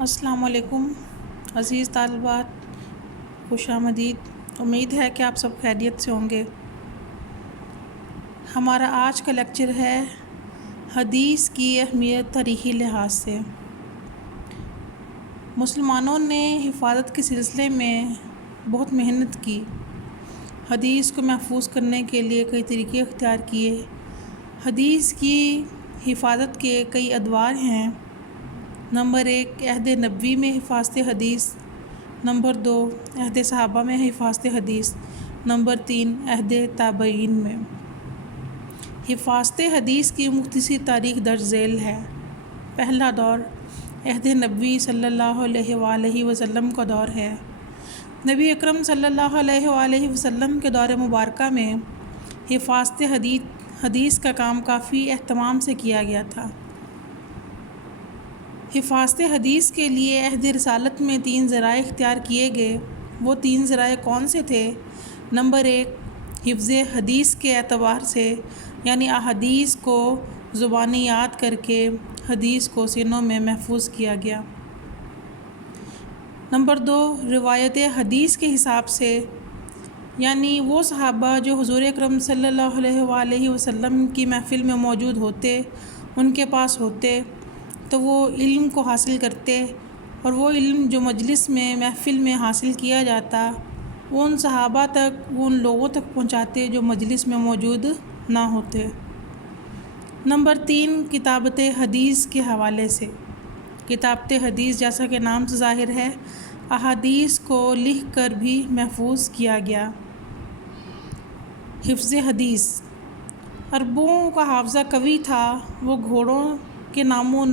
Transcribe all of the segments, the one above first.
السلام علیکم عزیز طالبات، خوش آمدید۔ امید ہے کہ آپ سب خیریت سے ہوں گے۔ ہمارا آج کا لیکچر ہے حدیث کی اہمیت تاریخی لحاظ سے۔ مسلمانوں نے حفاظت کے سلسلے میں بہت محنت کی۔ حدیث کو محفوظ کرنے کے لیے کئی طریقے اختیار کیے۔ حدیث کی حفاظت کے کئی ادوار ہیں۔ نمبر 1، عہد نبوی میں حفاظت حدیث۔ نمبر 2، عہد صحابہ میں حفاظت حدیث۔ نمبر 3، عہد تابعین میں۔ حفاظت حدیث کی مختصر تاریخ درج ذیل ہے۔ پہلا دور عہد نبوی صلی اللہ علیہ وآلہ وسلم کا دور ہے۔ نبی اکرم صلی اللہ علیہ وآلہ وسلم کے دور مبارکہ میں حفاظت حدیث کا کام کافی اہتمام سے کیا گیا تھا۔ حفاظت حدیث کے لیے عہد رسالت میں 3 ذرائع اختیار کیے گئے۔ وہ 3 ذرائع کون سے تھے؟ نمبر 1، حفظ حدیث کے اعتبار سے، یعنی احادیث کو زبانی یاد کر کے حدیث کو سینوں میں محفوظ کیا گیا۔ نمبر 2، روایت حدیث کے حساب سے، یعنی وہ صحابہ جو حضور اکرم صلی اللہ علیہ وآلہ وسلم کی محفل میں موجود ہوتے، ان کے پاس ہوتے تو وہ علم کو حاصل کرتے، اور وہ علم جو مجلس میں محفل میں حاصل کیا جاتا وہ ان صحابہ تک، وہ ان لوگوں تک پہنچاتے جو مجلس میں موجود نہ ہوتے۔ نمبر 3، کتابت حدیث کے حوالے سے۔ کتابت حدیث جیسا کہ نام سے ظاہر ہے، احادیث کو لکھ کر بھی محفوظ کیا گیا۔ حفظ حدیث، عربوں کا حافظہ قوی تھا۔ وہ گھوڑوں کے نام و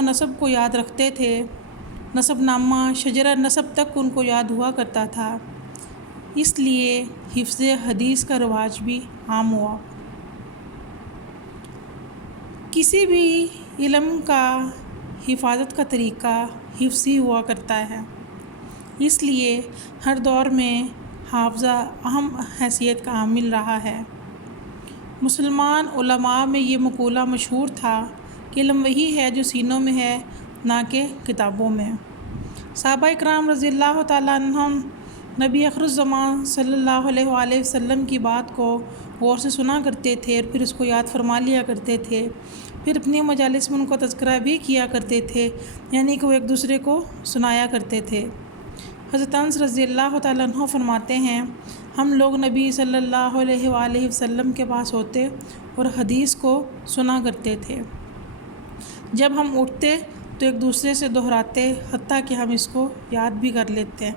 نسب کو یاد رکھتے تھے۔ نسب نامہ، شجرہ نسب تک ان کو یاد ہوا کرتا تھا۔ اس لیے حفظ حدیث کا رواج بھی عام ہوا۔ کسی بھی علم کا حفاظت کا طریقہ حفظی ہوا کرتا ہے، اس لیے ہر دور میں حافظہ اہم حیثیت کا حامل رہا ہے۔ مسلمان علماء میں یہ مقولہ مشہور تھا کہ علم وہی ہے جو سینوں میں ہے، نہ کہ کتابوں میں۔ صحابہ اکرام رضی اللہ تعالیٰ عنہم نبی آخر الزمان صلی اللہ علیہ وآلہ وسلم کی بات کو غور سے سنا کرتے تھے اور پھر اس کو یاد فرما لیا کرتے تھے۔ پھر اپنی مجالس میں ان کو تذکرہ بھی کیا کرتے تھے، یعنی کہ وہ ایک دوسرے کو سنایا کرتے تھے۔ حضرت انس رضی اللہ تعالیٰ عنہ فرماتے ہیں، ہم لوگ نبی صلی اللہ علیہ وآلہ وسلم کے پاس ہوتے اور حدیث کو سنا کرتے تھے۔ جب ہم اٹھتے تو ایک دوسرے سے دہراتے، حتیٰ کہ ہم اس کو یاد بھی کر لیتے۔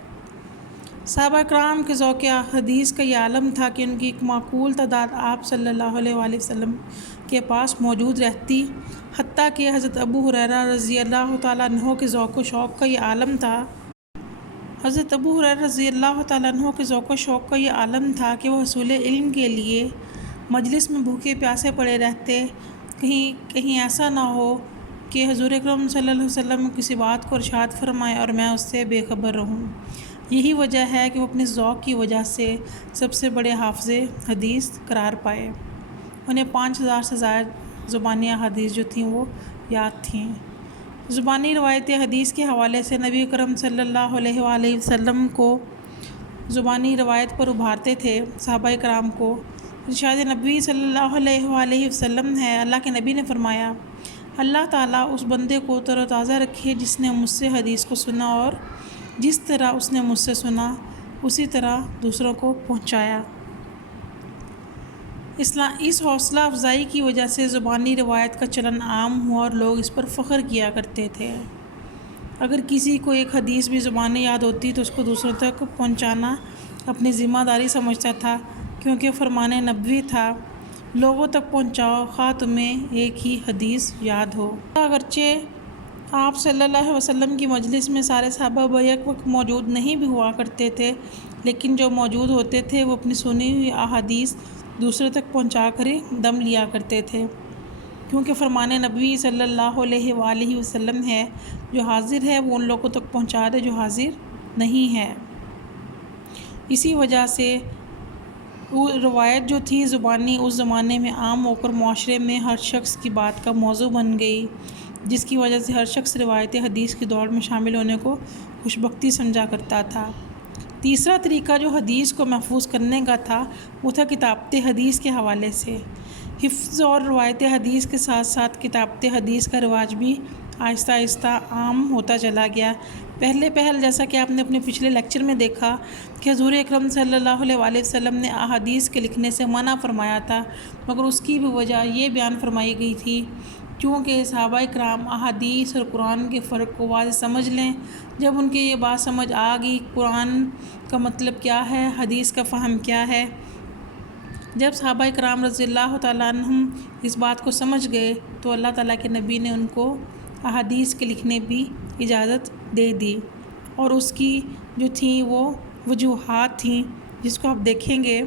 صحابہ کرام کے ذوق حدیث کا یہ عالم تھا کہ ان کی ایک معقول تعداد آپ صلی اللہ علیہ وآلہ وسلم کے پاس موجود رہتی، حتیٰ کہ حضرت ابو ہریرہ رضی اللہ تعالیٰ عنہ کے ذوق و شوق کا یہ عالم تھا۔ حضرت ابو ہریرہ رضی اللہ تعالیٰ عنہ کے ذوق و شوق کا یہ عالم تھا کہ وہ حصول علم کے لیے مجلس میں بھوکے پیاسے پڑے رہتے، کہیں ایسا نہ ہو کہ حضور اکرم صلی اللہ علیہ وسلم کسی بات کو ارشاد فرمائے اور میں اس سے بے خبر رہوں۔ یہی وجہ ہے کہ وہ اپنے ذوق کی وجہ سے سب سے بڑے حافظ حدیث قرار پائے۔ انہیں 5000 سے زائد زبانی احادیث جو تھیں وہ یاد تھیں۔ زبانی روایت حدیث کے حوالے سے نبی اکرم صلی اللہ علیہ وآلہ وسلم کو زبانی روایت پر ابھارتے تھے۔ صحابہ کرام کو ارشاد نبوی صلی اللہ علیہ وآلہ وسلم ہے، اللہ کے نبی نے فرمایا، اللہ تعالیٰ اس بندے کو تر و تازہ رکھے جس نے مجھ سے حدیث کو سنا اور جس طرح اس نے مجھ سے سنا اسی طرح دوسروں کو پہنچایا۔ اس حوصلہ افزائی کی وجہ سے زبانی روایت کا چلن عام ہوا اور لوگ اس پر فخر کیا کرتے تھے۔ اگر کسی کو ایک حدیث بھی زبانی یاد ہوتی تو اس کو دوسروں تک پہنچانا اپنی ذمہ داری سمجھتا تھا، کیونکہ فرمان نبوی تھا، لوگوں تک پہنچاؤ خواہ تمہیں ایک ہی حدیث یاد ہو۔ اگرچہ آپ صلی اللہ علیہ وسلم کی مجلس میں سارے صحابہ بیک وقت موجود نہیں بھی ہوا کرتے تھے، لیکن جو موجود ہوتے تھے وہ اپنی سنی ہوئی احادیث دوسرے تک پہنچا کر ہی دم لیا کرتے تھے، کیونکہ فرمان نبوی صلی اللہ علیہ وآلہ وسلم ہے، جو حاضر ہے وہ ان لوگوں تک پہنچا دے جو حاضر نہیں ہے۔ اسی وجہ سے وہ روایت جو تھی زبانی اس زمانے میں عام ہو کر معاشرے میں ہر شخص کی بات کا موضوع بن گئی۔ جس کی وجہ سے ہر شخص روایت حدیث کی دوڑ میں شامل ہونے کو خوشبختی سمجھا کرتا تھا۔ تیسرا طریقہ جو حدیث کو محفوظ کرنے کا تھا وہ تھا کتابت حدیث کے حوالے سے۔ حفظ اور روایت حدیث کے ساتھ ساتھ کتابت حدیث کا رواج بھی آہستہ آہستہ عام ہوتا چلا گیا۔ پہل جیسا کہ آپ نے اپنے پچھلے لیکچر میں دیکھا کہ حضور اکرم صلی اللہ علیہ وآلہ وسلم نے احادیث کے لکھنے سے منع فرمایا تھا، مگر اس کی بھی وجہ یہ بیان فرمائی گئی تھی کیونکہ صحابہ کرام احادیث اور قرآن کے فرق کو واضح سمجھ لیں۔ جب ان کے یہ بات سمجھ آ گئی قرآن کا مطلب کیا ہے، حدیث کا فہم کیا ہے، جب صحابہ کرام رضی اللہ تعالیٰ عنہم اس بات کو سمجھ گئے تو اللہ تعالیٰ کے نبی نے ان کو احادیث کے لکھنے بھی اجازت دے دی، اور اس کی جو تھیں وہ وجوہات تھیں جس کو آپ دیکھیں گے۔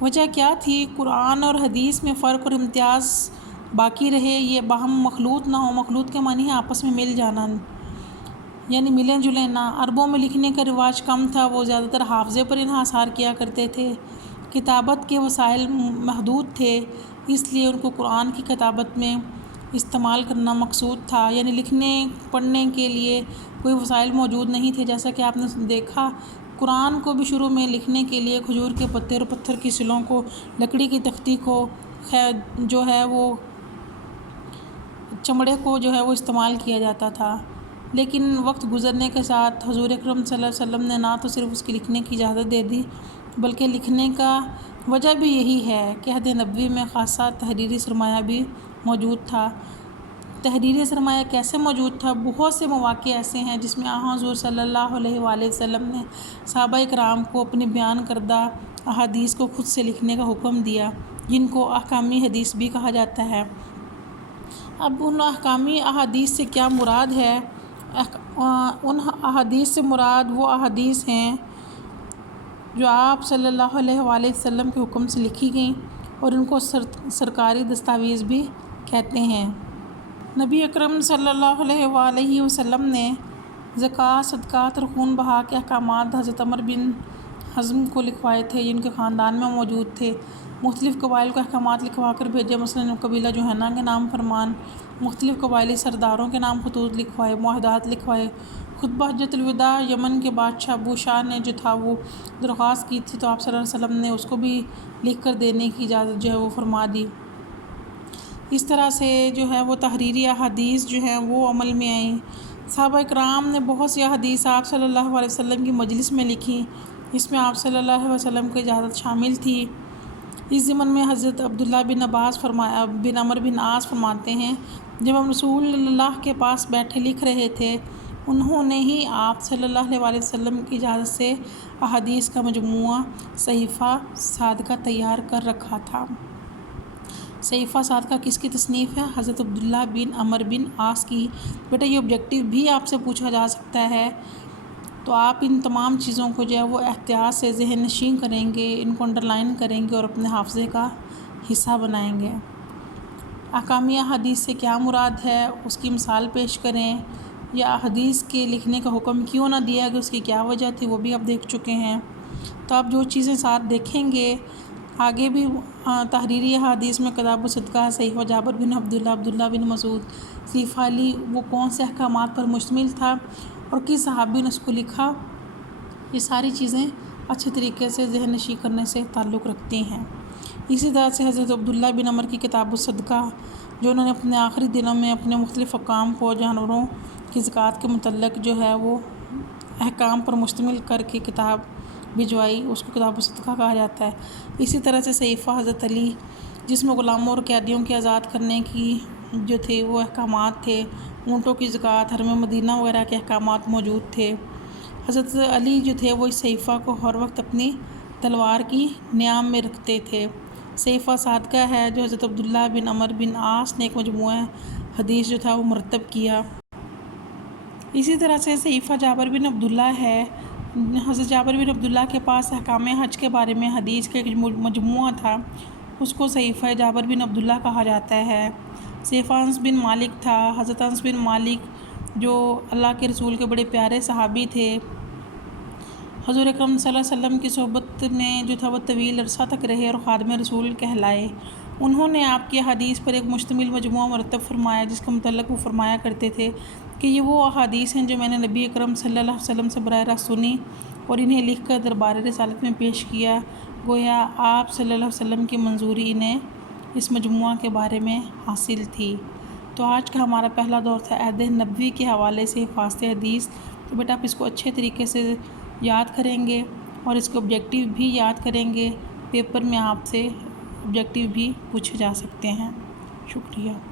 وجہ کیا تھی؟ قرآن اور حدیث میں فرق اور امتیاز باقی رہے، یہ باہم مخلوط نہ ہو۔ مخلوط کے معنی ہے آپس میں مل جانا، یعنی ملیں جلیں نہ۔ عربوں میں لکھنے کا رواج کم تھا، وہ زیادہ تر حافظے پر انحصار کیا کرتے تھے۔ کتابت کے وسائل محدود تھے، اس لیے ان کو قرآن کی کتابت میں استعمال کرنا مقصود تھا، یعنی لکھنے پڑھنے کے لیے کوئی وسائل موجود نہیں تھے۔ جیسا کہ آپ نے دیکھا قرآن کو بھی شروع میں لکھنے کے لیے کھجور کے پتے اور پتھر کی سلوں کو، لکڑی کی تختی کو، جو ہے وہ چمڑے کو جو ہے وہ استعمال کیا جاتا تھا، لیکن وقت گزرنے کے ساتھ حضور اکرم صلی اللہ علیہ وسلم نے نہ تو صرف اس کی لکھنے کی اجازت دے دی بلکہ لکھنے کا وجہ بھی یہی ہے کہ عہد نبوی میں خاصہ تحریری سرمایہ بھی موجود تھا۔ تحریری سرمایہ کیسے موجود تھا؟ بہت سے مواقع ایسے ہیں جس میں حضور صلی اللہ علیہ وآلہ وسلم نے صحابہ کرام کو اپنی بیان کردہ احادیث کو خود سے لکھنے کا حکم دیا، جن کو احکامی حدیث بھی کہا جاتا ہے۔ اب ان احکامی احادیث سے کیا مراد ہے؟ ان احادیث سے مراد وہ احادیث ہیں جو آپ صلی اللہ علیہ وآلہ وسلم کے حکم سے لکھی گئیں، اور ان کو سرکاری دستاویز بھی کہتے ہیں۔ نبی اکرم صلی اللہ علیہ وآلہ وسلم نے زکوٰۃ، صدقات اور خون بہا کے احکامات حضرت عمر بن حزم کو لکھوائے تھے، جن کے خاندان میں موجود تھے۔ مختلف قبائل کو احکامات لکھوا کر بھیجے، مثلاً قبیلہ جوہینہ کے نام فرمان، مختلف قبائلی سرداروں کے نام خطوط لکھوائے، معاہدات لکھوائے۔ خطبہ حجۃ الوداع یمن کے بادشاہ ابو شاہ نے جو تھا وہ درخواست کی تھی، تو آپ صلی اللہ علیہ وسلم نے اس کو بھی لکھ کر دینے کی اجازت جو ہے وہ فرما دی۔ اس طرح سے جو ہے وہ تحریری احادیث جو ہیں وہ عمل میں آئیں۔ صحابہ کرام نے بہت سی احادیث آپ صلی اللہ علیہ وسلم کی مجلس میں لکھی، اس میں آپ صلی اللہ علیہ وسلم کی اجازت شامل تھی۔ اس ضمن میں حضرت عبداللہ بن عمر بن عاص فرماتے ہیں، جب ہم رسول اللہ کے پاس بیٹھے لکھ رہے تھے، انہوں نے ہی آپ صلی اللہ علیہ وآلہ وسلم کی اجازت سے احادیث کا مجموعہ صحیفہ صادقہ تیار کر رکھا تھا۔ صحیفہ صادقہ کس کی تصنیف ہے؟ حضرت عبداللہ بن عمر بن عاص کی۔ بیٹا یہ آبجیکٹیو بھی آپ سے پوچھا جا سکتا ہے، تو آپ ان تمام چیزوں کو جو ہے وہ احتیاط سے ذہن نشین کریں گے، ان کو انڈرلائن کریں گے اور اپنے حافظے کا حصہ بنائیں گے۔ احکامی احادیث سے کیا مراد ہے، اس کی مثال پیش کریں، یا احادیث کے لکھنے کا حکم کیوں نہ دیا کہ اس کی کیا وجہ تھی، وہ بھی آپ دیکھ چکے ہیں۔ تو آپ جو چیزیں ساتھ دیکھیں گے آگے بھی، تحریری احادیث میں کتاب الصدقہ، صحیفہ جابر بن عبداللہ، عبداللہ بن مسعود، صحیفہ علی، وہ کون سے احکامات پر مشتمل تھا اور کس صحابی نے اس کو لکھا، یہ ساری چیزیں اچھے طریقے سے ذہن نشین کرنے سے تعلق رکھتی ہیں۔ اسی طرح سے حضرت عبداللہ بن عمر کی کتاب الصدقہ، جو انہوں نے اپنے آخری دنوں میں اپنے مختلف حکام کو جانوروں کی زکوٰۃ کے متعلق جو ہے وہ احکام پر مشتمل کر کے کتاب بھجوائی، اس کو کتاب الصدقہ کہا جاتا ہے۔ اسی طرح سے صحیفہ حضرت علی، جس میں غلاموں اور قیدیوں کی آزاد کرنے کی جو تھے وہ احکامات تھے، اونٹوں کی زکوٰۃ، حرم مدینہ وغیرہ کے احکامات موجود تھے۔ حضرت علی جو تھے وہ اس صحیفہ کو ہر وقت اپنی تلوار کی نیام میں رکھتے تھے۔ صحیفہ صادقہ ہے جو حضرت عبداللہ بن عمر بن عاص نے ایک مجموعہ حدیث جو تھا وہ مرتب کیا۔ اسی طرح سے صحیفہ جابر بن عبداللہ ہے، حضرت جابر بن عبداللہ کے پاس احکام حج کے بارے میں حدیث کا ایک مجموعہ تھا، اس کو صحیفہ جابر بن عبداللہ کہا جاتا ہے۔ صحیفہ انس بن مالک تھا، حضرت انس بن مالک جو اللہ کے رسول کے بڑے پیارے صحابی تھے، حضور اکرم صلی اللہ علیہ وسلم کی صحبت میں جو تھا وہ طویل عرصہ تک رہے اور خادم رسول کہلائے۔ انہوں نے آپ کی احادیث پر ایک مشتمل مجموعہ مرتب فرمایا، جس کا متعلق وہ فرمایا کرتے تھے کہ یہ وہ احادیث ہیں جو میں نے نبی اکرم صلی اللہ علیہ وسلم سے براہ راست سنی اور انہیں لکھ کر دربار رسالت میں پیش کیا۔ گویا آپ صلی اللہ علیہ وسلم کی منظوری انہیں اس مجموعہ کے بارے میں حاصل تھی۔ تو آج کا ہمارا پہلا دور تھا عہد نبوی کے حوالے سے حفاظت حدیث۔ تو بیٹا آپ اس کو اچھے طریقے سے یاد کریں گے اور اس کے آبجیکٹیو بھی یاد کریں گے۔ پیپر میں آپ سے آبجیکٹیو بھی پوچھے جا سکتے ہیں۔ شکریہ۔